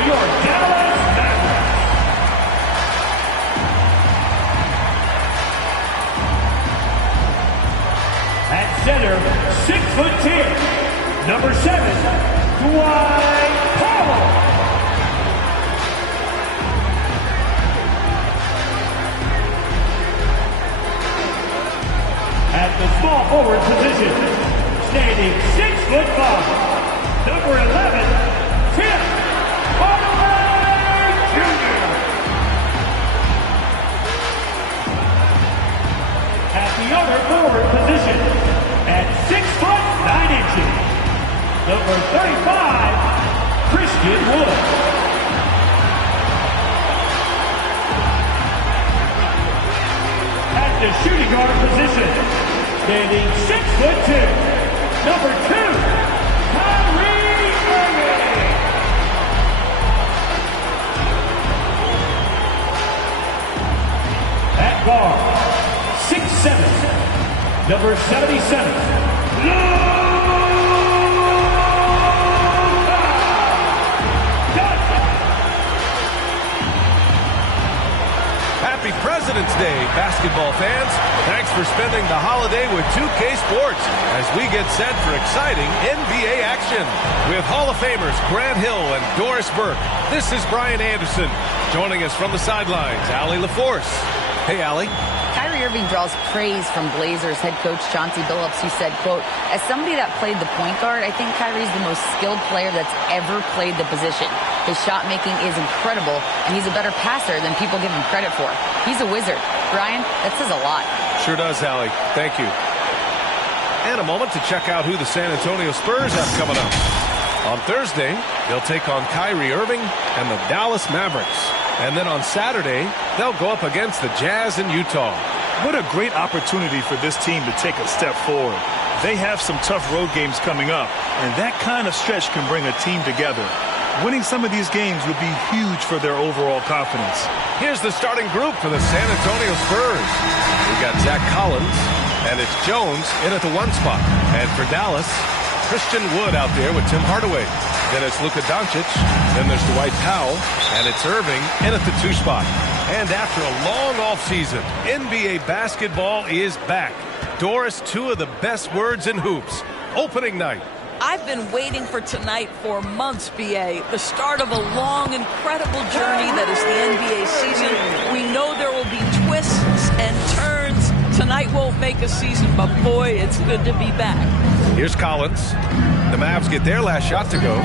for your Dallas Mavericks. At center, 6'10", number 7, Dwight Powell. At the small forward position, standing 6'5", number 11, Tim Hardaway Jr. At the other forward position, at 6'9", number 35, Christian Wood. At the shooting guard position, standing 6'2", number 2, Kyrie Irving. At guard, 6'7", number 77, Happy President's Day, basketball fans. Thanks for spending the holiday with 2K Sports as we get set for exciting NBA action. With Hall of Famers Grant Hill and Doris Burke, this is Brian Anderson. Joining us from the sidelines, Allie LaForce. Hey, Allie. Kyrie Irving draws praise from Blazers head coach Chauncey Billups, who said, quote, "As somebody that played the point guard, I think Kyrie's the most skilled player that's ever played the position. His shot making is incredible, and he's a better passer than people give him credit for. He's a wizard." Brian, that says a lot. Sure does, Allie. Thank you. And a moment to check out who the San Antonio Spurs have coming up. On Thursday, they'll take on Kyrie Irving and the Dallas Mavericks. And then on Saturday, they'll go up against the Jazz in Utah. What a great opportunity for this team to take a step forward. They have some tough road games coming up, and that kind of stretch can bring a team together. Winning some of these games would be huge for their overall confidence. Here's the starting group for the San Antonio Spurs. We've got Zach Collins, and it's Jones in at the 1 spot. And for Dallas, Christian Wood out there with Tim Hardaway. Then it's Luka Doncic. Then there's Dwight Powell. And it's Irving in at the 2 spot. And after a long offseason, NBA basketball is back. Doris, 2 of the best words in hoops. Opening night. I've been waiting for tonight for months, BA. The start of a long, incredible journey that is the NBA season. We know there will be twists and turns. Tonight won't make a season, but boy, it's good to be back. Here's Collins. The Mavs get their last shot to go.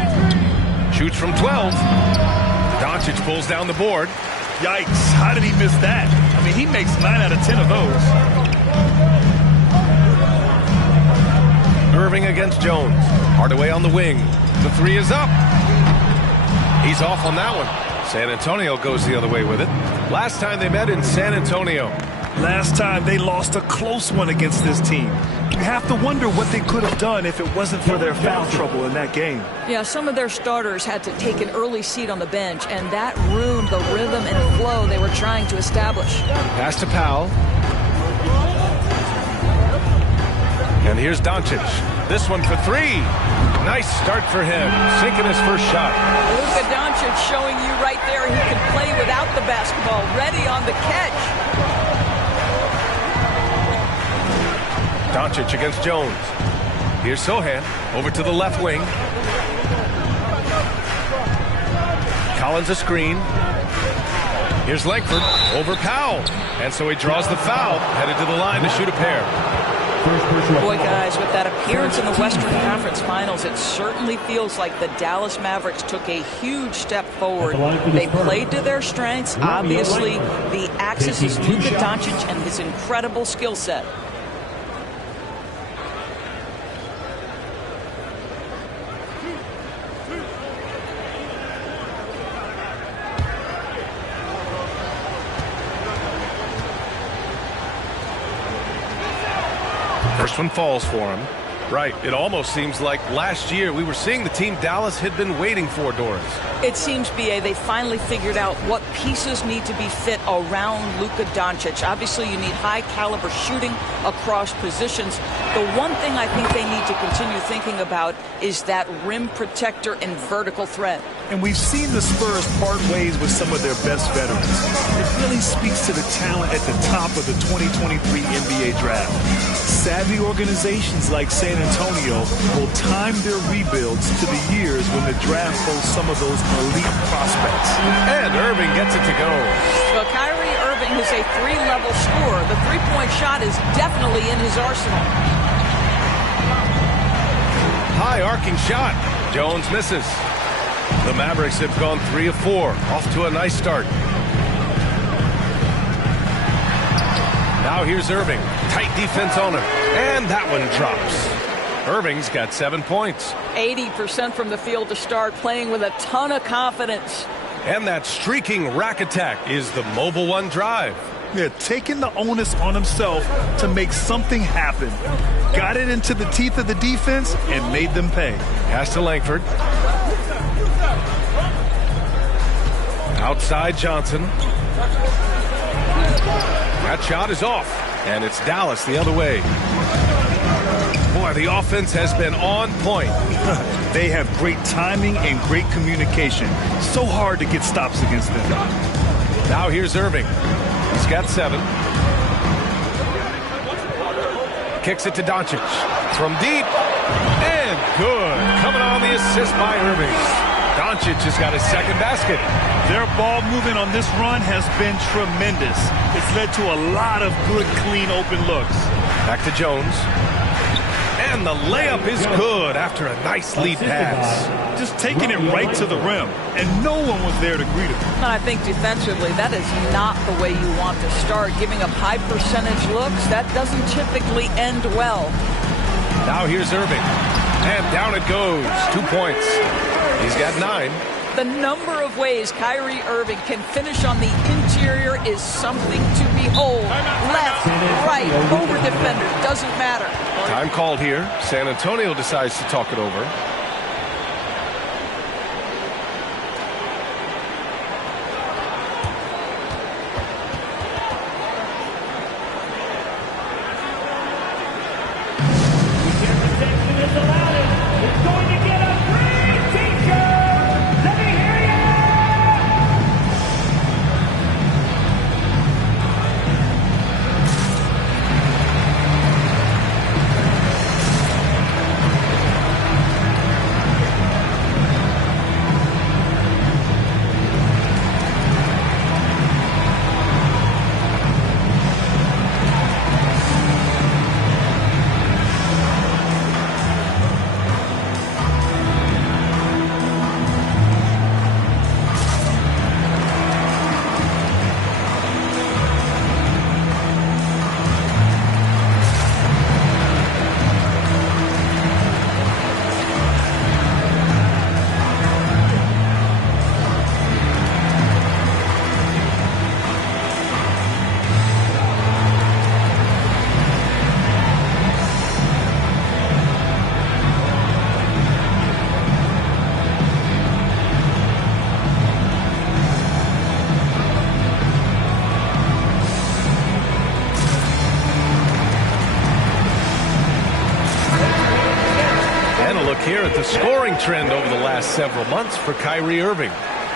Shoots from 12. Doncic pulls down the board. Yikes, how did he miss that? I mean, he makes 9 out of 10 of those. Irving against Jones. Hardaway on the wing. The 3 is up. He's off on that one. San Antonio goes the other way with it. Last time they met in San Antonio. Last time they lost a close one against this team. You have to wonder what they could have done if it wasn't for their foul trouble in that game. Yeah, some of their starters had to take an early seat on the bench, and that ruined the rhythm and flow they were trying to establish. Pass to Powell. And here's Doncic. This one for 3. Nice start for him. Sinking his first shot. Luka Doncic showing you right there he can play without the basketball. Ready on the catch. Doncic against Jones. Here's Sohan. Over to the left wing. Collins a screen. Here's Langford. Over Powell. And so he draws the foul. Headed to the line to shoot a pair. Boy, guys, with that appearance in the Western Conference Finals, it certainly feels like the Dallas Mavericks took a huge step forward. They played to their strengths. Obviously, the axis is Luka Doncic and his incredible skill set. First one falls for him. Right. It almost seems like last year we were seeing the team Dallas had been waiting for, Doris. It seems, B.A., they finally figured out what pieces need to be fit around Luka Doncic. Obviously, you need high-caliber shooting across positions. The one thing I think they need to continue thinking about is that rim protector and vertical threat. And we've seen the Spurs part ways with some of their best veterans. It really speaks to the talent at the top of the 2023 NBA draft. Savvy organizations like San Antonio will time their rebuilds to the years when the draft holds some of those elite prospects. And Irving gets it to go. Well, Kyrie Irving is a three-level scorer. The three-point shot is definitely in his arsenal. High arcing shot. Jones misses. The Mavericks have gone 3 of 4. Off to a nice start. Now here's Irving. Tight defense on him. And that one drops. Irving's got 7 points. 80% from the field to start, playing with a ton of confidence. And that streaking rack attack is the Mobile One drive. Yeah, taking the onus on himself to make something happen. Got it into the teeth of the defense and made them pay. Pass to Langford. Outside Johnson. That shot is off. And it's Dallas the other way. Boy, the offense has been on point. They have great timing and great communication. So hard to get stops against them. Now here's Irving. He's got 7. Kicks it to Doncic. From deep. And good. Coming on the assist by Irving. Doncic has got his second basket. Their ball movement on this run has been tremendous. It's led to a lot of good, clean, open looks. Back to Jones. And the layup is good after a nice lead pass. Just taking it right to the rim, and no one was there to greet him. I think defensively, that is not the way you want to start. Giving up high percentage looks, that doesn't typically end well. Now here's Irving. And down it goes. 2 points. He's got 9. The number of ways Kyrie Irving can finish on the interior is something to behold. Left, right, over defender, doesn't matter. Time called here. San Antonio decides to talk it over. Here at the scoring trend over the last several months for Kyrie Irving.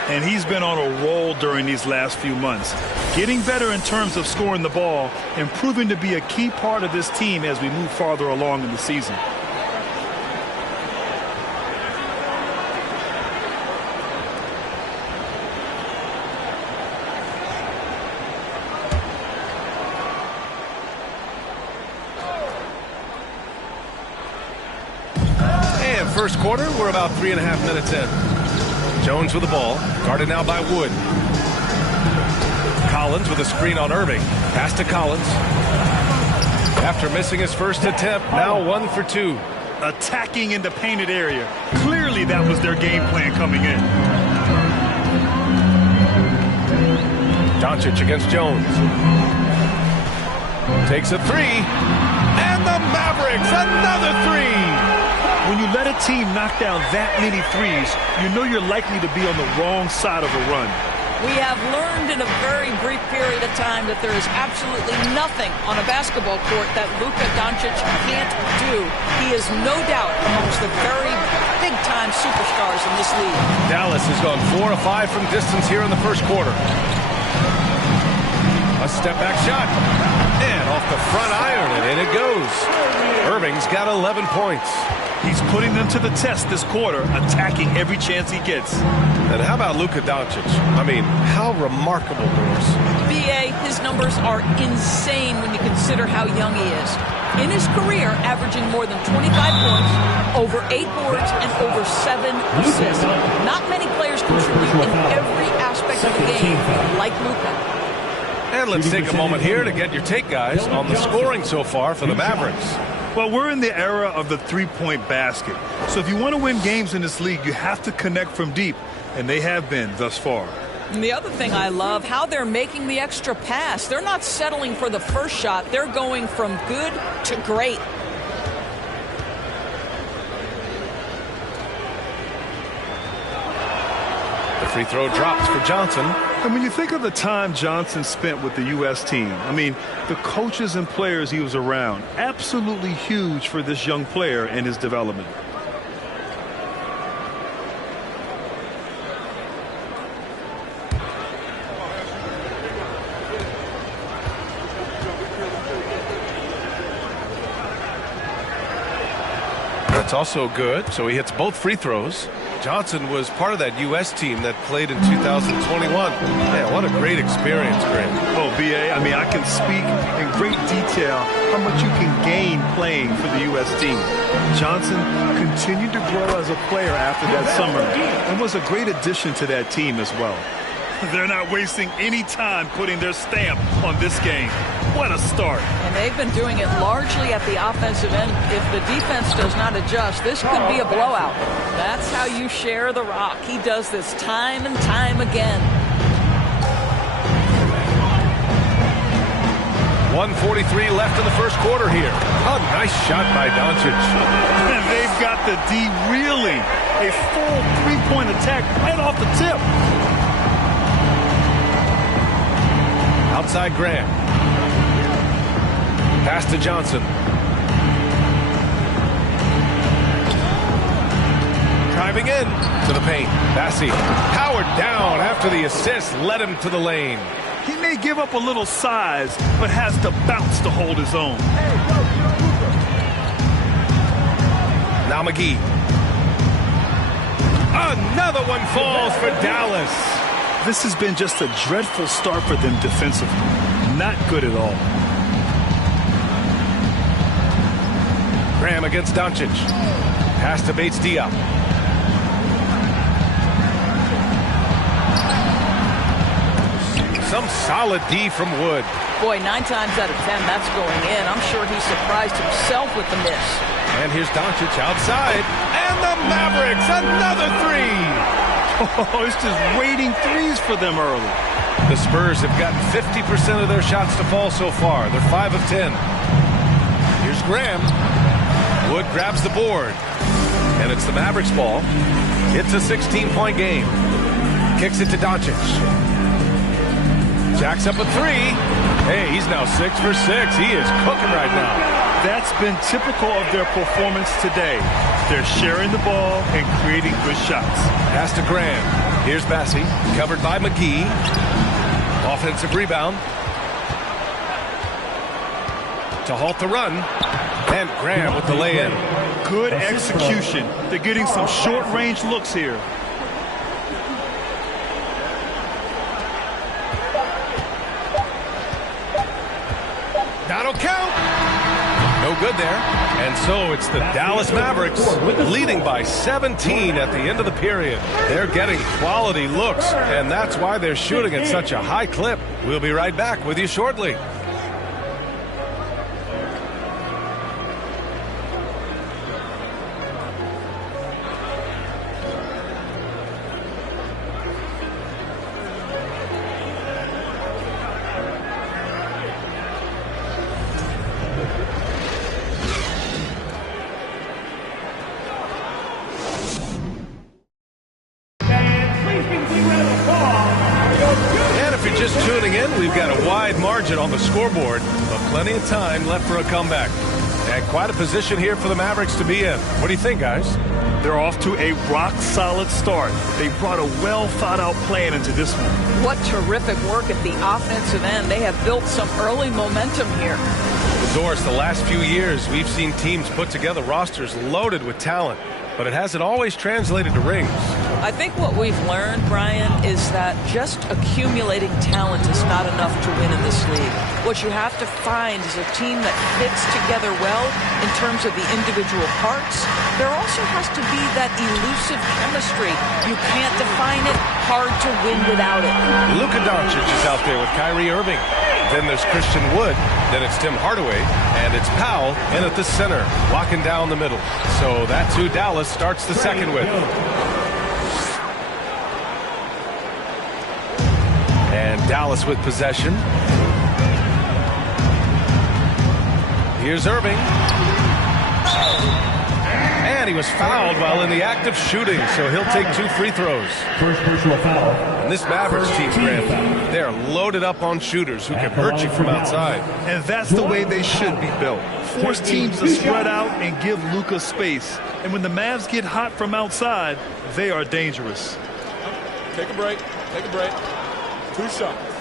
And he's been on a roll during these last few months. Getting better in terms of scoring the ball and proving to be a key part of this team as we move farther along in the season. First quarter, we're about 3.5 minutes in. Jones with the ball, guarded now by Wood. Collins with a screen on Irving. Pass to Collins. After missing his first attempt, now 1 for 2. Attacking in the painted area. Clearly that was their game plan coming in. Doncic against Jones. Takes a 3. And the Mavericks Mavericks, another three. When you let a team knock down that many threes, you know you're likely to be on the wrong side of a run. We have learned in a very brief period of time that there is absolutely nothing on a basketball court that Luka Doncic can't do. He is no doubt amongst the very big-time superstars in this league. Dallas has gone 4 of 5 from distance here in the first quarter. A step-back shot. And off the front iron, and in it goes. Irving's got 11 points. He's putting them to the test this quarter, attacking every chance he gets. And how about Luka Doncic? I mean, how remarkable, Doris. BA, his numbers are insane when you consider how young he is. In his career, averaging more than 25 points, over 8 boards, and over 7 assists. Not many players contribute in every aspect of the game like Luka. And let's take a moment here to get your take, guys, on the scoring so far for the Mavericks. Well, we're in the era of the three-point basket. So if you want to win games in this league, you have to connect from deep, and they have been thus far. And the other thing I love, how they're making the extra pass. They're not settling for the first shot. They're going from good to great. The free throw drops for Johnson. And when you think of the time Johnson spent with the U.S. team, I mean, the coaches and players he was around, absolutely huge for this young player and his development. That's also good, so he hits both free throws. Johnson was part of that U.S. team that played in 2021. Man, what a great experience, Graham. Oh, B.A., I mean, I can speak in great detail how much you can gain playing for the U.S. team. Johnson continued to grow as a player after that summer and was a great addition to that team as well. They're not wasting any time putting their stamp on this game. What a start. And they've been doing it largely at the offensive end. If the defense does not adjust, this could be a blowout. That's how you share the rock. He does this time and time again. 1:43 left in the first quarter here. A nice shot by Doncic. And they've got the D reeling. A full three-point attack right off the tip. Outside Graham. Pass to Johnson. Driving in to the paint. Bassey powered down after the assist led him to the lane. He may give up a little size, but has to bounce to hold his own. Now McGee. Another one falls for Dallas. This has been just a dreadful start for them defensively. Not good at all. Graham against Doncic. Pass to Bates Diop. Some solid D from Wood. Boy, 9 times out of 10, that's going in. I'm sure he surprised himself with the miss. And here's Doncic outside. And the Mavericks, another three. Oh, it's just waiting threes for them early. The Spurs have gotten 50% of their shots to fall so far. They're 5 of 10. Here's Graham. Wood grabs the board. And it's the Mavericks ball. It's a 16-point game. Kicks it to Doncic. Jacks up a three. Hey, he's now 6 for 6. He is cooking right now. That's been typical of their performance today. They're sharing the ball and creating good shots. Pass to Graham. Here's Bassey, covered by McGee. Offensive rebound. To halt the run. And Graham with the lay-in. Good execution. They're getting some short-range looks here. That'll count. No good there. And so it's the Dallas Mavericks leading by 17 at the end of the period. They're getting quality looks, and that's why they're shooting at such a high clip. We'll be right back with you shortly. margin on the scoreboard, but plenty of time left for a comeback. And quite a position here for the Mavericks to be in. What do you think, guys? They're off to a rock-solid start. They brought a well-thought-out plan into this one. What terrific work at the offensive end. They have built some early momentum here. Doris, the last few years, we've seen teams put together rosters loaded with talent, but it hasn't always translated to rings. I think what we've learned, Brian, is that just accumulating talent is not enough to win in this league. What you have to find is a team that fits together well in terms of the individual parts. There also has to be that elusive chemistry. You can't define it, hard to win without it. Luka Doncic is out there with Kyrie Irving. Then there's Christian Wood. Then it's Tim Hardaway. And it's Powell in at the center, locking down the middle. So that's who Dallas starts the second with. And Dallas with possession. Here's Irving. And he was fouled while in the act of shooting, so he'll take 2 free throws. First personal foul. And this Mavericks team, Grant, they're loaded up on shooters who can hurt you from outside. And that's the way they should be built. Force teams to spread out and give Luka space. And when the Mavs get hot from outside, they are dangerous. Take a break. Take a break. 2 shots.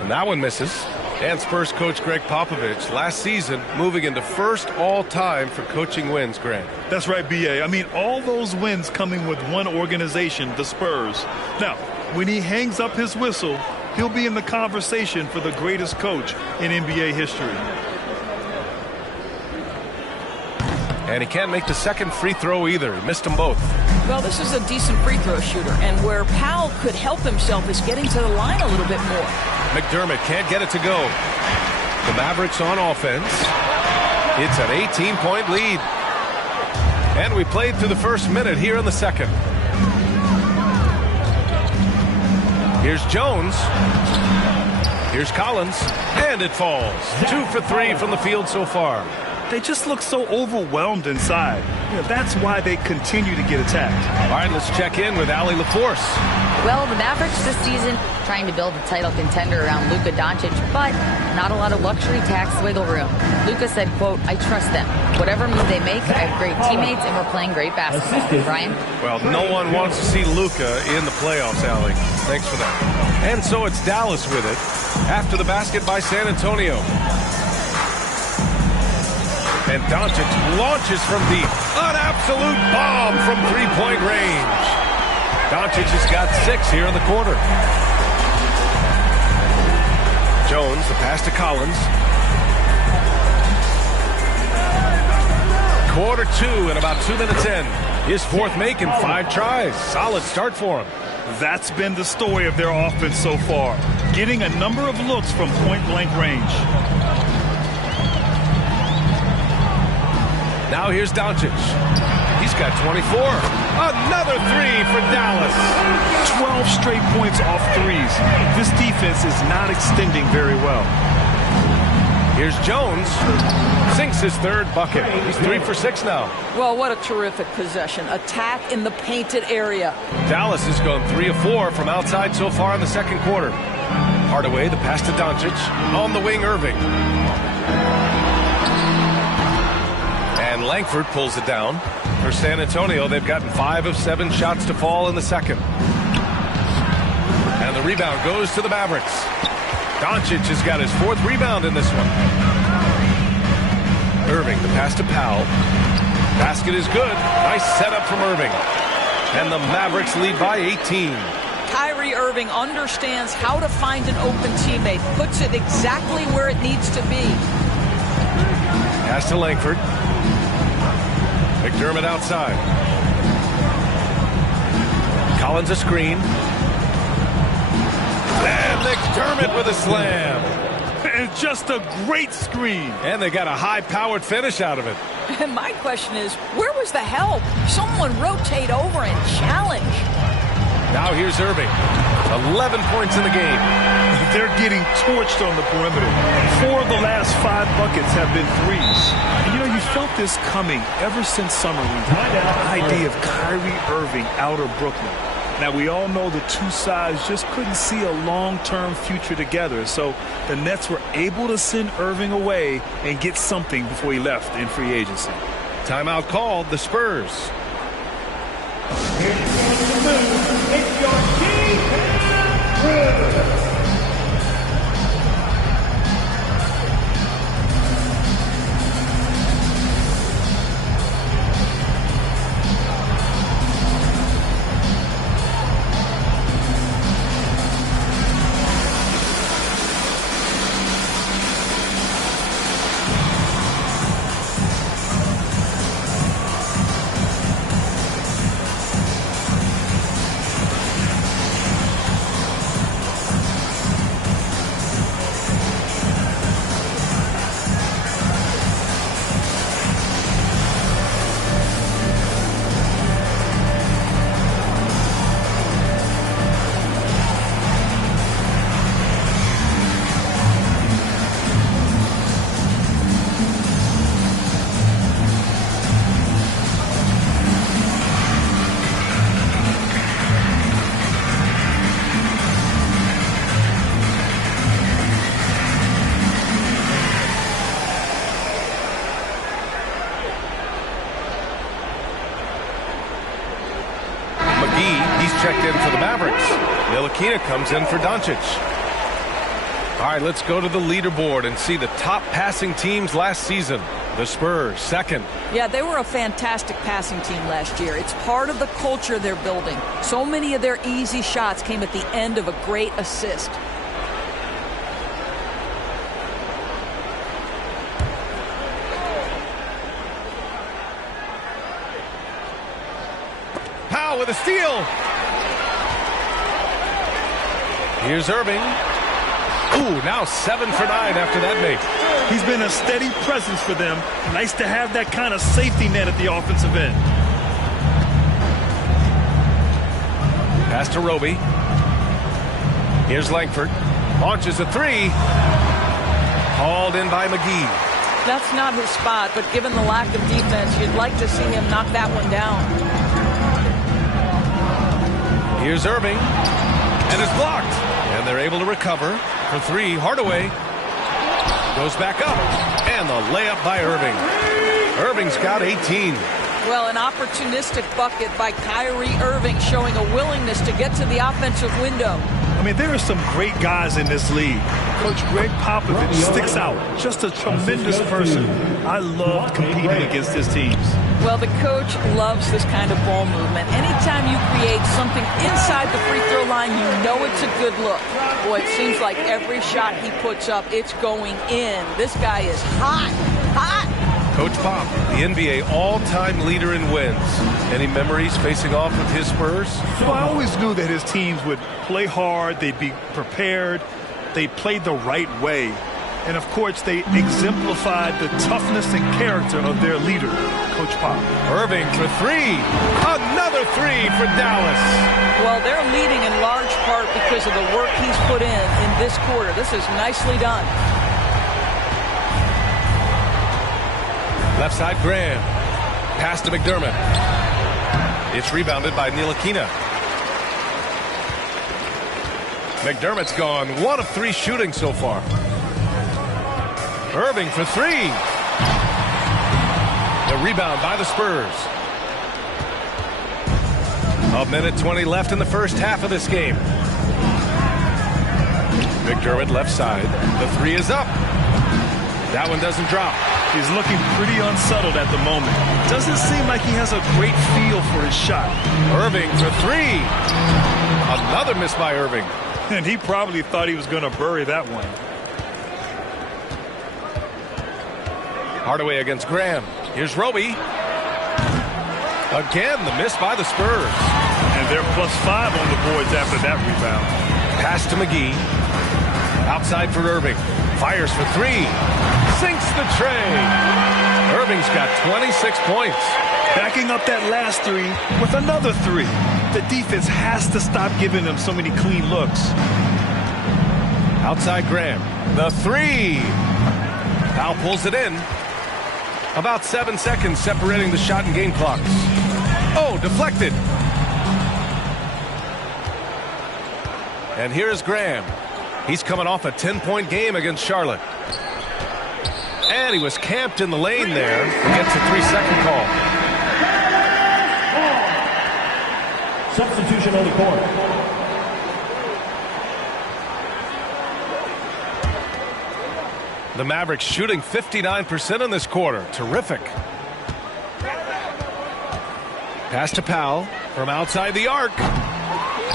And that one misses. And Spurs coach Greg Popovich last season moving into first all-time for coaching wins, Grant. That's right, B.A. I mean, all those wins coming with one organization, the Spurs. Now, when he hangs up his whistle, he'll be in the conversation for the greatest coach in NBA history. And he can't make the second free throw either. He missed them both. Well, this is a decent free throw shooter, and where Powell could help himself is getting to the line a little bit more. McDermott can't get it to go. The Mavericks on offense. It's an 18-point lead. And we played through the first minute here in the second. Here's Jones. Here's Collins. And it falls. 2 for 3 from the field so far. They just look so overwhelmed inside. That's why they continue to get attacked. All right, let's check in with Allie LaForce. Well, the Mavericks this season trying to build a title contender around Luka Doncic, but not a lot of luxury tax wiggle room. Luka said, quote, "I trust them. Whatever move they make, I have great teammates, and we're playing great basketball." Brian? Well, no one wants to see Luka in the playoffs, Allie. Thanks for that. And so it's Dallas with it after the basket by San Antonio. And Doncic launches from deep. An absolute bomb from three-point range. Doncic has got 6 here in the quarter. Jones, the pass to Collins. Quarter 2 and about 2 minutes in. His fourth make in 5 tries. Solid start for him. That's been the story of their offense so far. Getting a number of looks from point-blank range. Now here's Doncic. He's got 24. Another 3 for Dallas. 12 straight points off threes. This defense is not extending very well. Here's Jones. Sinks his third bucket. He's 3 for 6 now. Well, what a terrific possession. Attack in the painted area. Dallas has gone 3 of 4 from outside so far in the second quarter. Hardaway, the pass to Doncic. On the wing, Irving. And Langford pulls it down. For San Antonio, they've gotten 5 of 7 shots to fall in the second. And the rebound goes to the Mavericks. Doncic has got his 4th rebound in this one. Irving, the pass to Powell. Basket is good. Nice setup from Irving. And the Mavericks lead by 18. Kyrie Irving understands how to find an open teammate. Puts it exactly where it needs to be. Pass to Langford. McDermott outside. Collins a screen. And McDermott with a slam. And just a great screen. And they got a high-powered finish out of it. And my question is, where was the help? Someone rotate over and challenge. Now here's Irving. 11 points in the game. They're getting torched on the perimeter. 4 of the last 5 buckets have been threes. And, you know, you felt this coming ever since summer league. The idea of Kyrie Irving out of Brooklyn. Now, we all know the two sides just couldn't see a long-term future together. So the Nets were able to send Irving away and get something before he left in free agency. Timeout called, the Spurs. Here's the move. It's your defense. Checked in for the Mavericks. Ntilikina comes in for Doncic. All right, let's go to the leaderboard and see the top passing teams last season. The Spurs, second. Yeah, they were a fantastic passing team last year. It's part of the culture they're building. So many of their easy shots came at the end of a great assist. Powell with a steal. Here's Irving. Ooh, now 7 for 9 after that make. He's been a steady presence for them. Nice to have that kind of safety net at the offensive end. Pass to Roby. Here's Langford. Launches a 3. Hauled in by McGee. That's not his spot, but given the lack of defense, you'd like to see him knock that one down. Here's Irving. And it's blocked. And they're able to recover for 3. Hardaway goes back up. And the layup by Irving. Irving's got 18. Well, an opportunistic bucket by Kyrie Irving showing a willingness to get to the offensive window. I mean, there are some great guys in this league. Coach Greg Popovich sticks out. Just a tremendous person. I love competing against his teams. Well, the coach loves this kind of ball movement. Anytime you create something inside the free throw line, you know it's a good look. Boy, it seems like every shot he puts up, it's going in. This guy is hot, hot. Coach Pop, the NBA all-time leader in wins. Any memories facing off with his Spurs? Well, I always knew that his teams would play hard, they'd be prepared, they played the right way. And, of course, they exemplified the toughness and character of their leader, Coach Pop. Irving for 3. Another 3 for Dallas. Well, they're leading in large part because of the work he's put in this quarter. This is nicely done. Left side, Graham. Pass to McDermott. It's rebounded by Ntilikina. McDermott's gone 1 of 3 shooting so far. Irving for 3. The rebound by the Spurs. 1:20 left in the first half of this game. McDermott left side. The 3 is up. That one doesn't drop. He's looking pretty unsettled at the moment. Doesn't seem like he has a great feel for his shot. Irving for 3. Another miss by Irving. And he probably thought he was going to bury that one. Hardaway against Graham. Here's Roby. Again, the miss by the Spurs. And they're +5 on the boards after that rebound. Pass to McGee. Outside for Irving. Fires for 3. Sinks the tray. Irving's got 26 points. Backing up that last 3 with another 3. The defense has to stop giving them so many clean looks. Outside Graham. The three. Powell pulls it in. About 7 seconds separating the shot and game clocks. Oh, deflected. And here's Graham. He's coming off a 10-point game against Charlotte. And he was camped in the lane there. He gets a 3-second call. Substitution on the court. The Mavericks shooting 59% in this quarter. Terrific. Pass to Powell from outside the arc.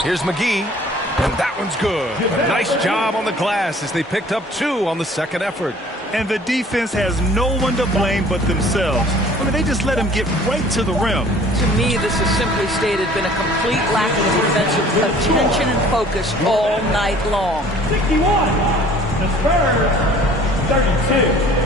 Here's McGee, and that one's good. A nice job on the glass as they picked up 2 on the second effort. And the defense has no one to blame but themselves. I mean, they just let him get right to the rim. To me, this has simply stated been a complete lack of defensive attention and focus all night long. 61. The Spurs, 32.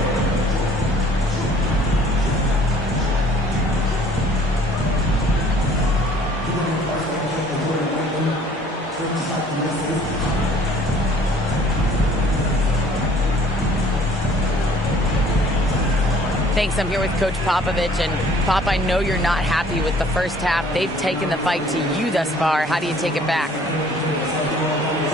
Thanks. I'm here with Coach Popovich. And Pop, I know you're not happy with the first half. They've taken the fight to you thus far. How do you take it back?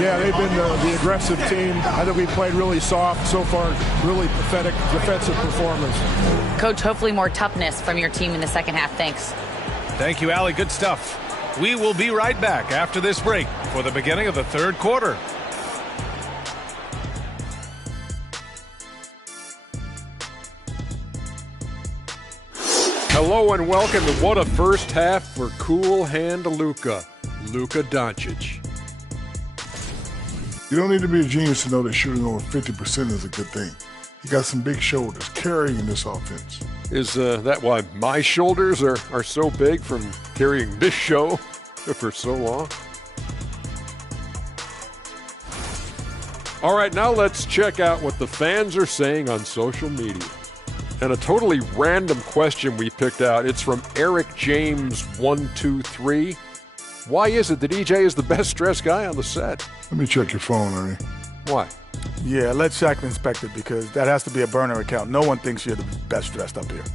Yeah, they've been the aggressive team. I think we played really soft so far. Really pathetic defensive performance. Coach, hopefully more toughness from your team in the second half. Thanks. Thank you, Allie. Good stuff. We will be right back after this break for the beginning of the third quarter. Hello and welcome to What a First Half for Cool Hand Luka Doncic. You don't need to be a genius to know that shooting over 50% is a good thing. He got some big shoulders carrying this offense. Is that why my shoulders are so big from carrying this show for so long? All right, now let's check out what the fans are saying on social media. And a totally random question we picked out. It's from Eric James 123. Why is it that EJ is the best dressed guy on the set? Let me check your phone, Ernie. Why? Yeah, let Shaq inspect it because that has to be a burner account. No one thinks you're the best dressed up here.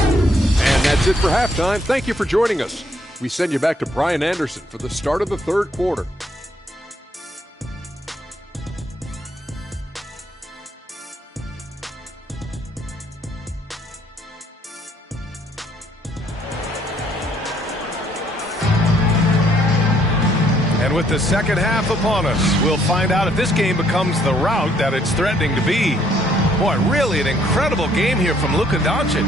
And that's it for halftime. Thank you for joining us. We send you back to Brian Anderson for the start of the third quarter. And with the second half upon us, we'll find out if this game becomes the rout that it's threatening to be. Boy, really an incredible game here from Luka Doncic.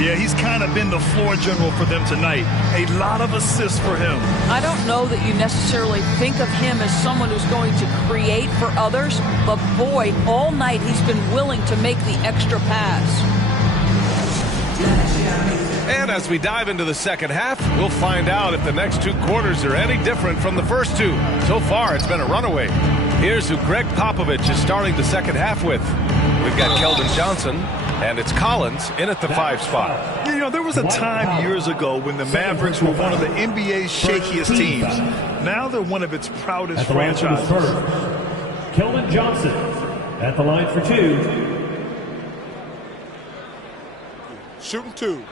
Yeah, he's kind of been the floor general for them tonight. A lot of assists for him. I don't know that you necessarily think of him as someone who's going to create for others, but boy, all night he's been willing to make the extra pass. And as we dive into the second half, we'll find out if the next 2 quarters are any different from the first 2. So far, it's been a runaway. Here's who Greg Popovich is starting the second half with. We've got Keldon Johnson, and it's Collins in at the 5 spot. You know, there was a time years ago when the Mavericks were one of the NBA's shakiest teams. Now they're one of its proudest franchises. Keldon Johnson at the line for 2. Shooting 2.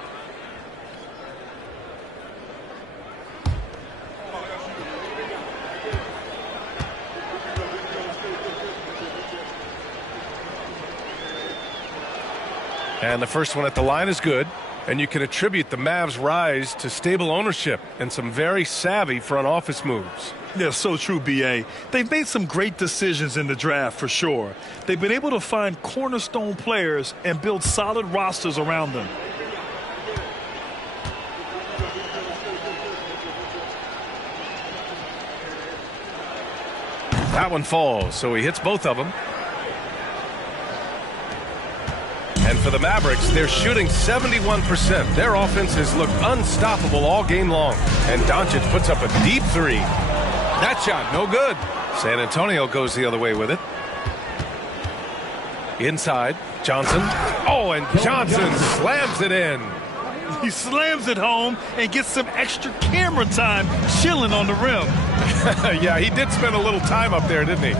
And the first one at the line is good. And you can attribute the Mavs' rise to stable ownership and some very savvy front office moves. Yeah, so true, B.A. They've made some great decisions in the draft for sure. They've been able to find cornerstone players and build solid rosters around them. That one falls, so he hits both of them. And for the Mavericks, they're shooting 71%. Their offense has looked unstoppable all game long. And Doncic puts up a deep 3. That shot, no good. San Antonio goes the other way with it. Inside, Johnson. Oh, and Johnson slams it in. He slams it home and gets some extra camera time chilling on the rim. Yeah, he did spend a little time up there, didn't he?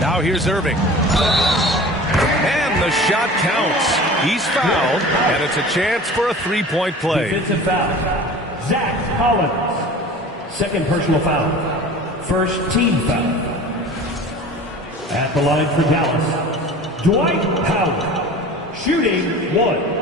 Now here's Irving. And the shot counts. He's fouled, and it's a chance for a three-point play. Defensive foul. Zach Collins. Second personal foul. First team foul. At the line for Dallas, Dwight Howard. Shooting 1.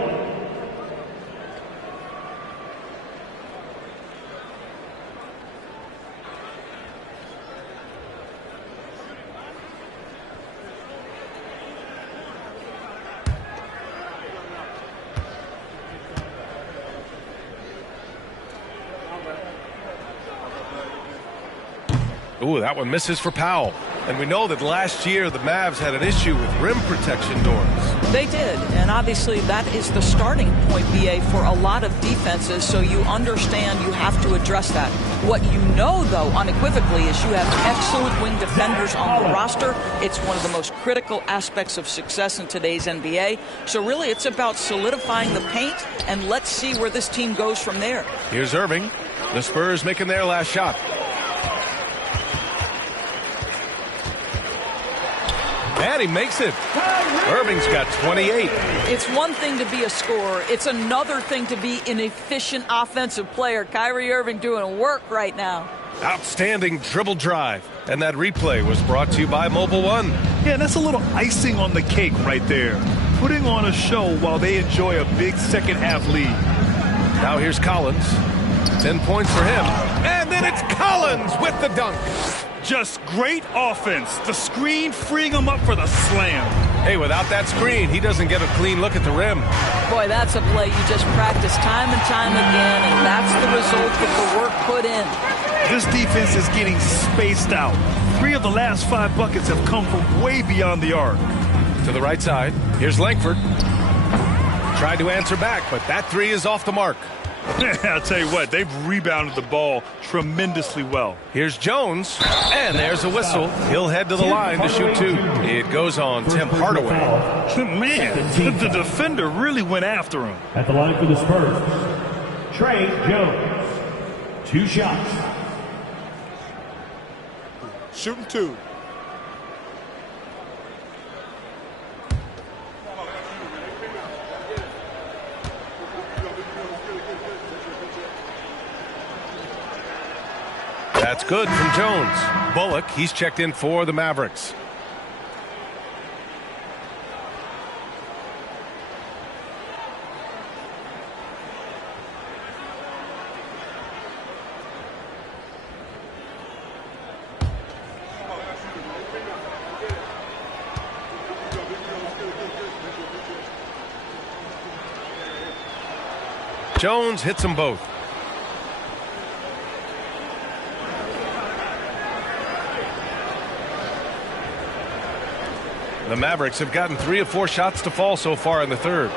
Ooh, that one misses for Powell. And we know that last year the Mavs had an issue with rim protection norms. They did, and obviously that is the starting point, BA, for a lot of defenses, so you understand you have to address that. What you know, though, unequivocally, is you have excellent wing defenders on the roster. It's one of the most critical aspects of success in today's NBA. So really, it's about solidifying the paint, and let's see where this team goes from there. Here's Irving. The Spurs making their last shot. And he makes it. Irving's got 28. It's one thing to be a scorer. It's another thing to be an efficient offensive player. Kyrie Irving doing work right now. Outstanding dribble drive. And that replay was brought to you by Mobile One. Yeah, that's a little icing on the cake right there. Putting on a show while they enjoy a big second half lead. Now here's Collins. 10 points for him. And then it's Collins with the dunk. Just great offense. The screen freeing him up for the slam. Hey, without that screen, he doesn't get a clean look at the rim. Boy, that's a play you just practice time and time again, and that's the result of the work put in. This defense is getting spaced out. 3 of the last 5 buckets have come from way beyond the arc. To the right side, here's Langford. Tried to answer back, but that 3 is off the mark. I'll tell you what, they've rebounded the ball tremendously well. Here's Jones, and there's a whistle. He'll head to the line to shoot 2. It goes on Tim Hardaway. Man, the defender really went after him. At the line for the Spurs, Trey Jones. 2 shots. Shooting 2. That's good from Jones. Bullock, he's checked in for the Mavericks. Jones hits them both. The Mavericks have gotten 3 of 4 shots to fall so far in the third.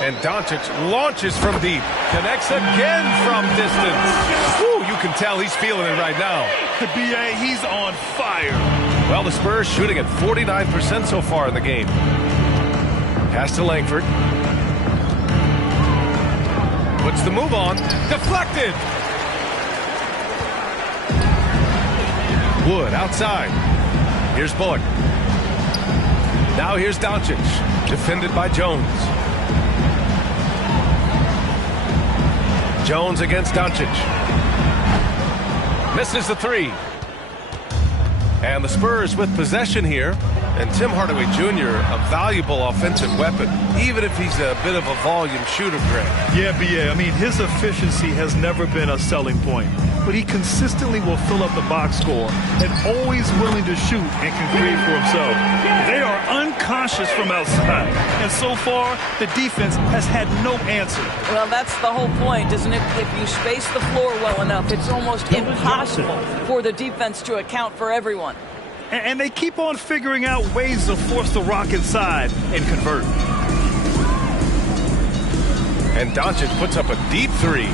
And Doncic launches from deep. Connects again from distance. Woo, you can tell he's feeling it right now. The BA, he's on fire. Well, the Spurs shooting at 49% so far in the game. Pass to Langford. Puts the move on. Deflected. Wood outside. Here's Bullock. Now here's Doncic. Defended by Jones. Jones against Doncic. Misses the 3. And the Spurs with possession here. And Tim Hardaway Jr., a valuable offensive weapon, even if he's a bit of a volume shooter, Greg. Yeah, BA. I mean, his efficiency has never been a selling point. But he consistently will fill up the box score and always willing to shoot and can create for himself. They are unconscious from outside. And so far, the defense has had no answer. Well, that's the whole point, isn't it? If you space the floor well enough, it's almost impossible for the defense to account for everyone. And they keep on figuring out ways to force the rock inside and convert. And Doncic puts up a deep 3.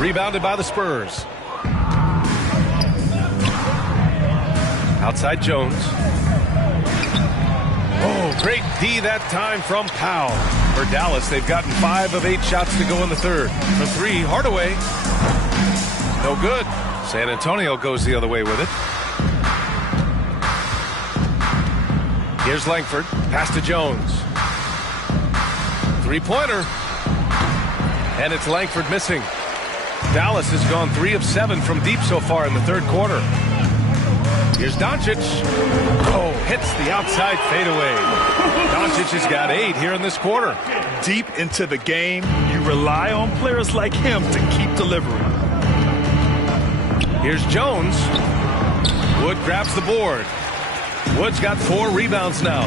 Rebounded by the Spurs. Outside Jones. Oh, great D that time from Powell. For Dallas, they've gotten 5 of 8 shots to go in the third. For 3, Hardaway. No good. San Antonio goes the other way with it. Here's Langford. Pass to Jones. 3-pointer. And it's Langford missing. Dallas has gone 3 of 7 from deep so far in the third quarter. Here's Doncic. Oh, hits the outside fadeaway. Doncic has got 8 here in this quarter. Deep into the game, you rely on players like him to keep delivering. Here's Jones. Wood grabs the board. Wood's got 4 rebounds now.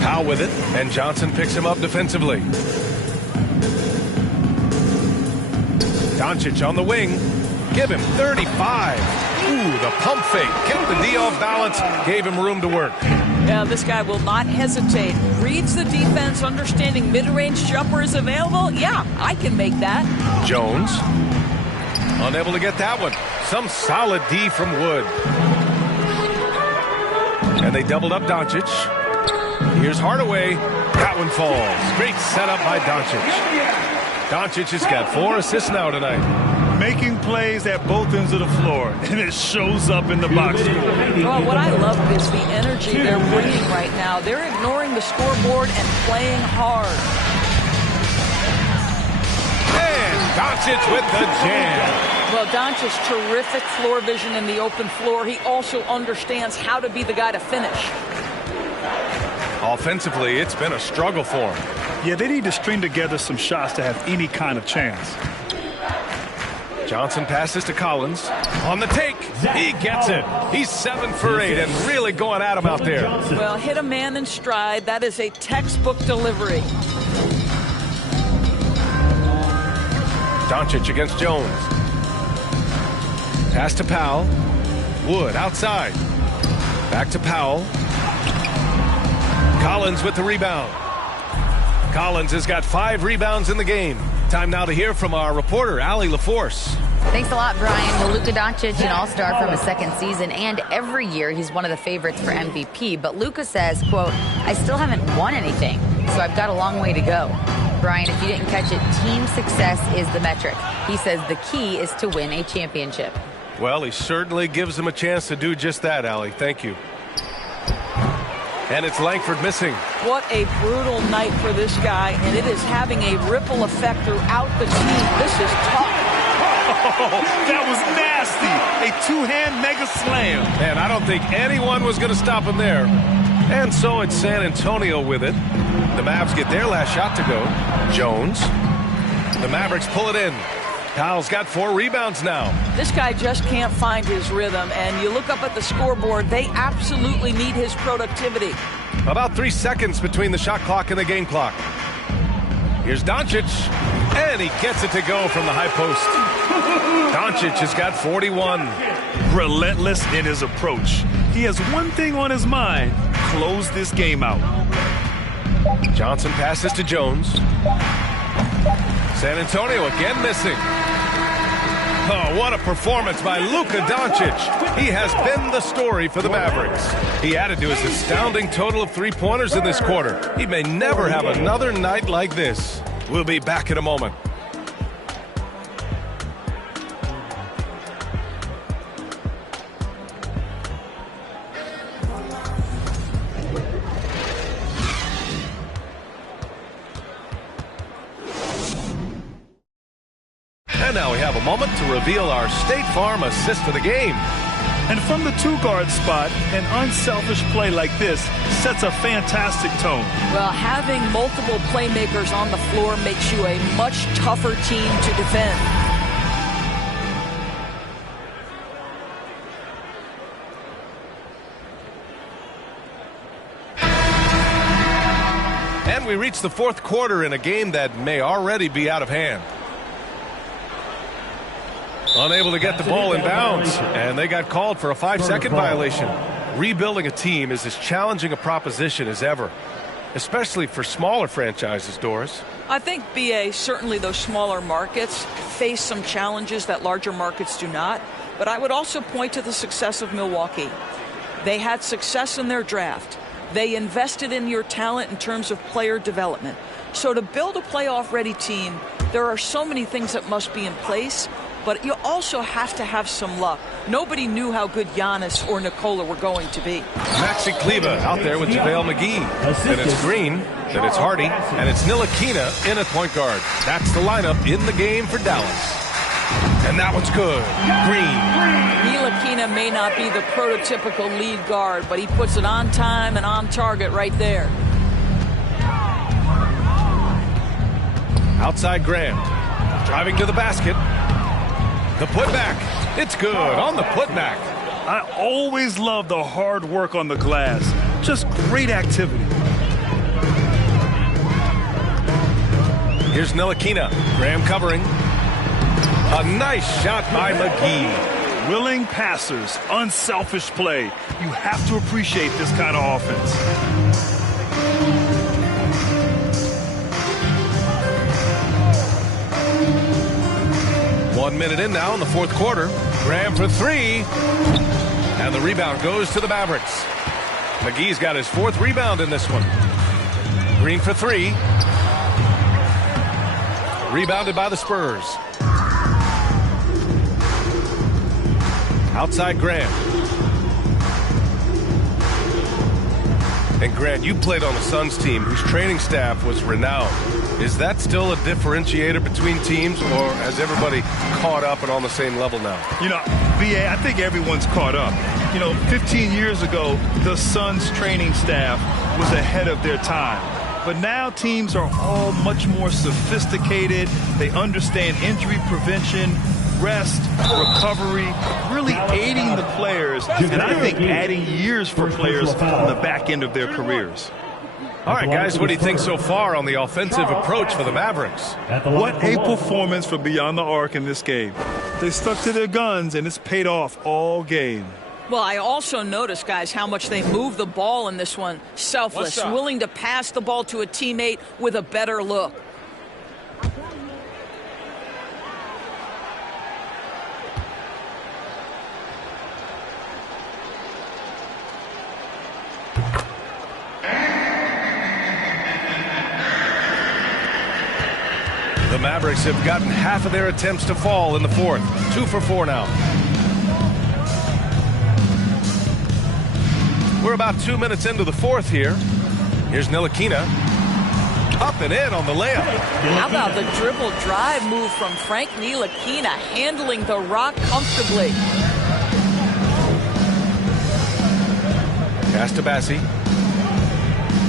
Powell with it, and Johnson picks him up defensively. Doncic on the wing. Give him 35. Ooh, the pump fake. Kept the D off balance. Gave him room to work. Yeah, this guy will not hesitate. Reads the defense, understanding mid-range jumper is available. Yeah, I can make that. Jones. Unable to get that one. Some solid D from Wood. And they doubled up Doncic. Here's Hardaway. That one falls. Great setup by Doncic. Doncic has got 4 assists now tonight. Making plays at both ends of the floor, and it shows up in the box score. Well, what I love is the energy they're bringing right now. They're ignoring the scoreboard and playing hard. And Doncic with the jam. Well, Doncic's terrific floor vision in the open floor. He also understands how to be the guy to finish. Offensively, it's been a struggle for him. Yeah, they need to string together some shots to have any kind of chance. Johnson passes to Collins. On the take, he gets it. He's 7 for 8 and really going at him out there. Well, hit a man in stride. That is a textbook delivery. Doncic against Jones. Pass to Powell. Wood outside. Back to Powell. Collins with the rebound. Collins has got 5 rebounds in the game. Time now to hear from our reporter, Allie LaForce. Thanks a lot, Brian. Well, Luka Doncic, an all-star from his second season, and every year he's one of the favorites for MVP. But Luka says, quote, I still haven't won anything, so I've got a long way to go. Brian, if you didn't catch it, team success is the metric. He says the key is to win a championship. Well, he certainly gives him a chance to do just that, Allie. Thank you. And it's Langford missing. What a brutal night for this guy, and it is having a ripple effect throughout the team. This is tough. Oh, that was nasty. A two-hand mega slam. And I don't think anyone was going to stop him there. And so it's San Antonio with it. The Mavs get their last shot to go. Jones. The Mavericks pull it in. Powell's got 4 rebounds now. This guy just can't find his rhythm, and you look up at the scoreboard, they absolutely need his productivity. About 3 seconds between the shot clock and the game clock. Here's Doncic, and he gets it to go from the high post. Doncic has got 41. Relentless in his approach. He has one thing on his mind: close this game out. Johnson passes to Jones. San Antonio again missing. Oh, what a performance by Luka Doncic. He has been the story for the Mavericks. He added to his astounding total of 3-pointers in this quarter. He may never have another night like this. We'll be back in a moment. And now we have a moment to reveal our State Farm assist of the game. And from the 2-guard spot, an unselfish play like this sets a fantastic tone. Well, having multiple playmakers on the floor makes you a much tougher team to defend. And we reach the fourth quarter in a game that may already be out of hand. Unable to get the ball in bounds, and they got called for a 5-second violation. Rebuilding a team is as challenging a proposition as ever, especially for smaller franchises, Doris. I think, B.A., certainly those smaller markets face some challenges that larger markets do not. But I would also point to the success of Milwaukee. They had success in their draft. They invested in your talent in terms of player development. So to build a playoff-ready team, there are so many things that must be in place, but you also have to have some luck. Nobody knew how good Giannis or Nikola were going to be. Maxi Kleber out there with JaVale McGee. Then it's Green, then it's Hardy, and it's Ntilikina in at point guard. That's the lineup in the game for Dallas. And that one's good. Green. Ntilikina may not be the prototypical lead guard, but he puts it on time and on target right there. Outside Graham. Driving to the basket. The putback. It's good on the putback. I always love the hard work on the glass. Just great activity. Here's Ntilikina. Graham covering. A nice shot by McGee. Willing passers, unselfish play. You have to appreciate this kind of offense. One minute in now in the fourth quarter. Graham for three. And the rebound goes to the Mavericks. McGee's got his fourth rebound in this one. Green for three. Rebounded by the Spurs. Outside Graham. And Grant, you played on the Suns team whose training staff was renowned. Is that still a differentiator between teams, or has everybody caught up and on the same level now? You know, BA, I think everyone's caught up. You know, 15 years ago, the Suns training staff was ahead of their time. But now teams are all much more sophisticated. They understand injury prevention, rest, recovery, really aiding the players, and I think adding years for players on the back end of their careers. All right, guys, what do you think so far on the offensive approach for the Mavericks? What a performance for Beyond the Arc in this game. They stuck to their guns, and it's paid off all game. Well, I also noticed, guys, how much they move the ball in this one. Selfless, willing to pass the ball to a teammate with a better look. The Mavericks have gotten half of their attempts to fall in the fourth. 2 for 4 now. We're about 2 minutes into the fourth here. Here's Ntilikina. Up and in on the layup. How about the dribble drive move from Frank Ntilikina, handling the rock comfortably. Castabassi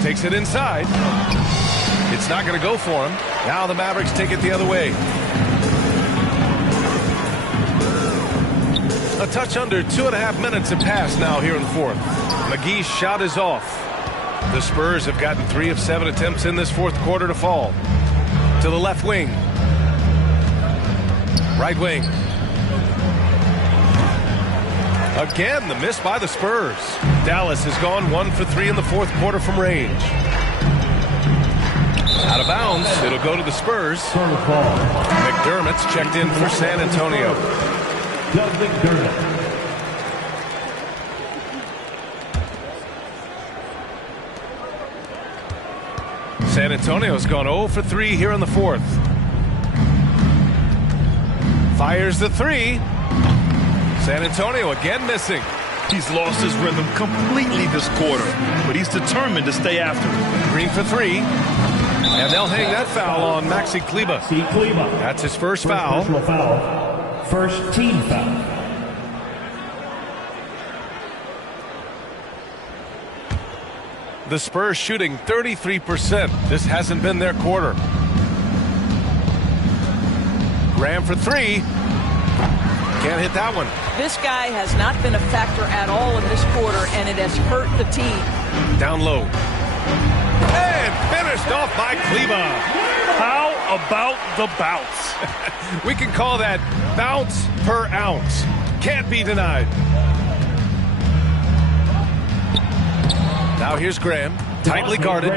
takes it inside. It's not going to go for him. Now the Mavericks take it the other way. A touch under 2.5 minutes have passed now here in the fourth. McGee's shot is off. The Spurs have gotten 3 of 7 attempts in this fourth quarter to fall. To the left wing. Right wing. Again, the miss by the Spurs. Dallas has gone 1 for 3 in the fourth quarter from range. Out of bounds. It'll go to the Spurs. McDermott's checked in for San Antonio. Doug McDermott. San Antonio's gone 0 for 3 here in the fourth. Fires the three. San Antonio again missing. He's lost his rhythm completely this quarter, but he's determined to stay after it. Green for 3. And they'll hang that foul on Maxi Kleber. That's his first foul. First team foul. The Spurs shooting 33%. This hasn't been their quarter. Graham for 3. Can't hit that one. This guy has not been a factor at all in this quarter, and it has hurt the team. Down low. And finished off by Kleber. How about the bounce? We can call that bounce per ounce. Can't be denied. Now here's Graham. Tightly guarded.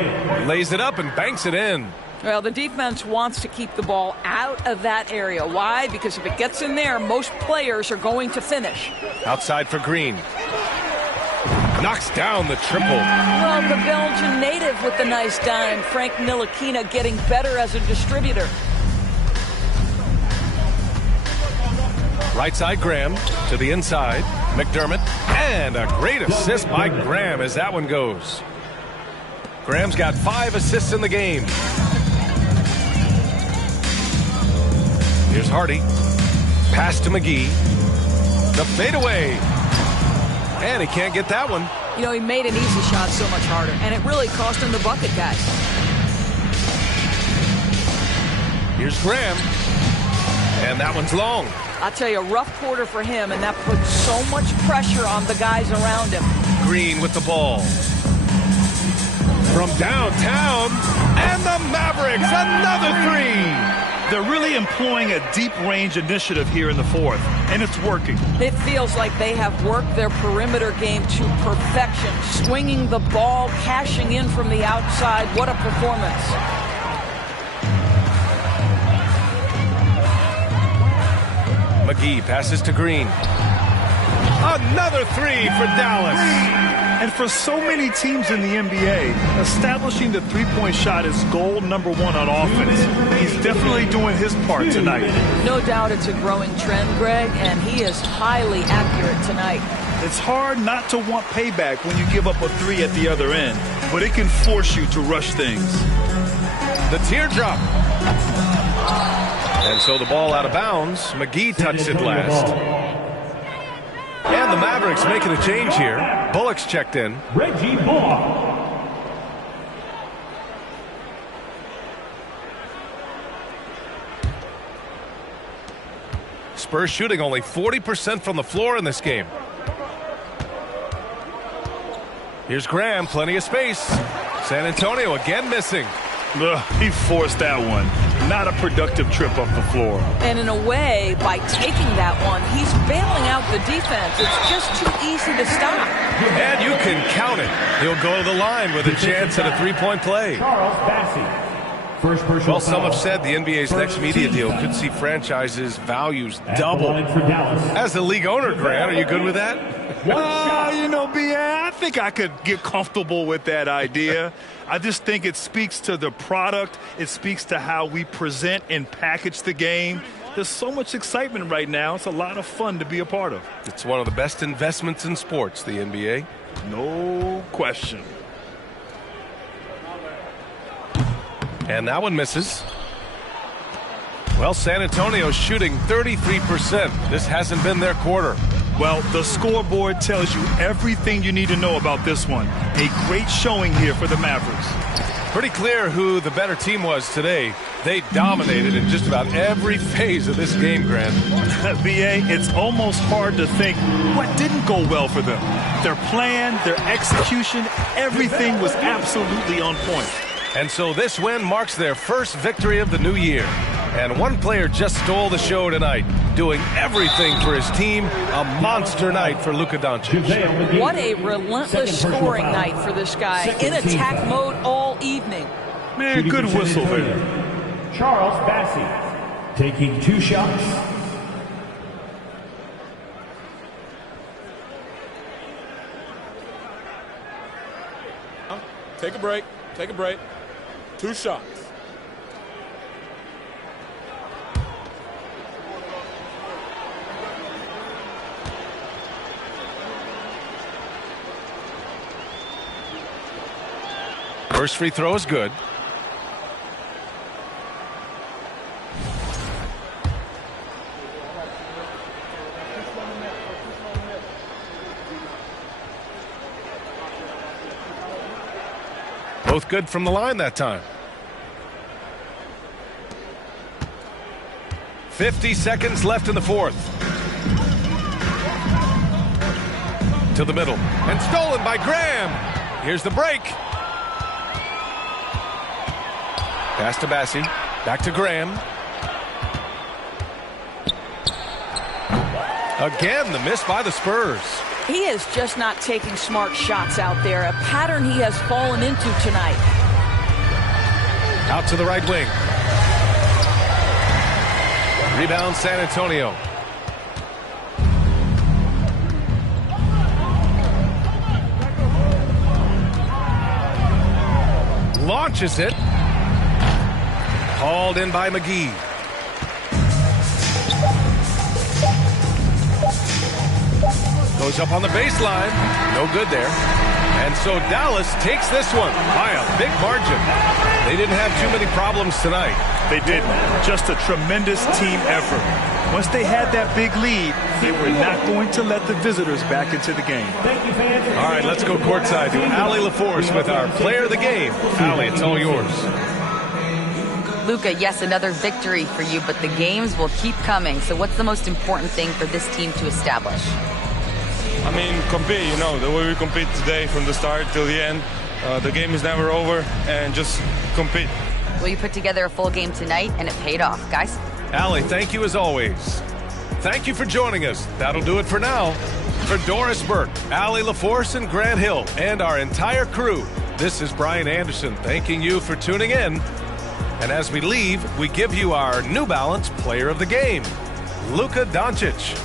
Lays it up and banks it in. Well, the defense wants to keep the ball out of that area. Why? Because if it gets in there, most players are going to finish. Outside for Green. Knocks down the triple. Well, the Belgian native with the nice dime. Frank Ntilikina getting better as a distributor. Right side, Graham to the inside. McDermott, and a great assist by Graham as that one goes. Graham's got 5 assists in the game. Here's Hardy. Pass to McGee. The fadeaway. And he can't get that one. You know, he made an easy shot so much harder, and it really cost him the bucket, guys. Here's Graham. And that one's long. I'll tell you, a rough quarter for him, and that puts so much pressure on the guys around him. Green with the ball. From downtown, and the Mavericks, another 3. They're really employing a deep-range initiative here in the fourth, and it's working. It feels like they have worked their perimeter game to perfection, swinging the ball, cashing in from the outside. What a performance. McGee passes to Green. Another 3 for Dallas. And for so many teams in the NBA, establishing the three-point shot is goal number 1 on offense. He's definitely doing his part tonight. No doubt it's a growing trend, Greg, and he is highly accurate tonight. It's hard not to want payback when you give up a 3 at the other end, but it can force you to rush things. The teardrop. And so the ball out of bounds. McGee touched it last. And the Mavericks making a change here. Bullock's checked in. Reggie Bullock. Spurs shooting only 40% from the floor in this game. Here's Graham, plenty of space. San Antonio again missing. He forced that one. Not a productive trip up the floor. And in a way, by taking that one, he's bailing out the defense. It's just too easy to stop. And you can count it. He'll go to the line with a chance at a three-point play. Charles Bassey. First personal Well, some foul. have said the NBA's next media deal could see franchises' values At the double. line for Dallas. As the league owner, Grant, are you good with that? You know, I think I could get comfortable with that idea. I just think it speaks to the product. It speaks to how we present and package the game. There's so much excitement right now. It's a lot of fun to be a part of. It's one of the best investments in sports, the NBA. No question. And that one misses. Well, San Antonio's shooting 33%. This hasn't been their quarter. Well, the scoreboard tells you everything you need to know about this one. A great showing here for the Mavericks. Pretty clear who the better team was today. They dominated in just about every phase of this game, Grant. BA, it's almost hard to think what didn't go well for them. Their plan, their execution, everything was absolutely on point. And so this win marks their first victory of the new year. And one player just stole the show tonight, doing everything for his team. A monster night for Luka Doncic. What a relentless scoring night for this guy. In attack mode all evening. Man, good whistle there. Charles Bassey taking 2 shots. Take a break. Take a break. 2 shots. First free throw is good. Both good from the line that time. 50 seconds left in the fourth. To the middle. And stolen by Graham. Here's the break. Pass to Bassey. Back to Graham. Again, the miss by the Spurs. He is just not taking smart shots out there. A pattern he has fallen into tonight. Out to the right wing. Rebound San Antonio. launches it. Hauled in by McGee. Goes up on the baseline. No good there. And so Dallas takes this one by a big margin. They didn't have too many problems tonight. They didn't. Just a tremendous team effort. Once they had that big lead, they were not going to let the visitors back into the game. All right, let's go courtside to Allie LaForce with our player of the game. Allie, it's all yours. Luka, yes, another victory for you, but the games will keep coming. So what's the most important thing for this team to establish? I mean, compete, you know, the way we compete today from the start till the end. The game is never over, and just compete. Well, you put together a full game tonight, and it paid off. Guys? Allie, thank you as always. Thank you for joining us. That'll do it for now. For Doris Burke, Allie LaForce, and Grant Hill, and our entire crew, this is Brian Anderson thanking you for tuning in. And as we leave, we give you our New Balance Player of the Game, Luka Doncic.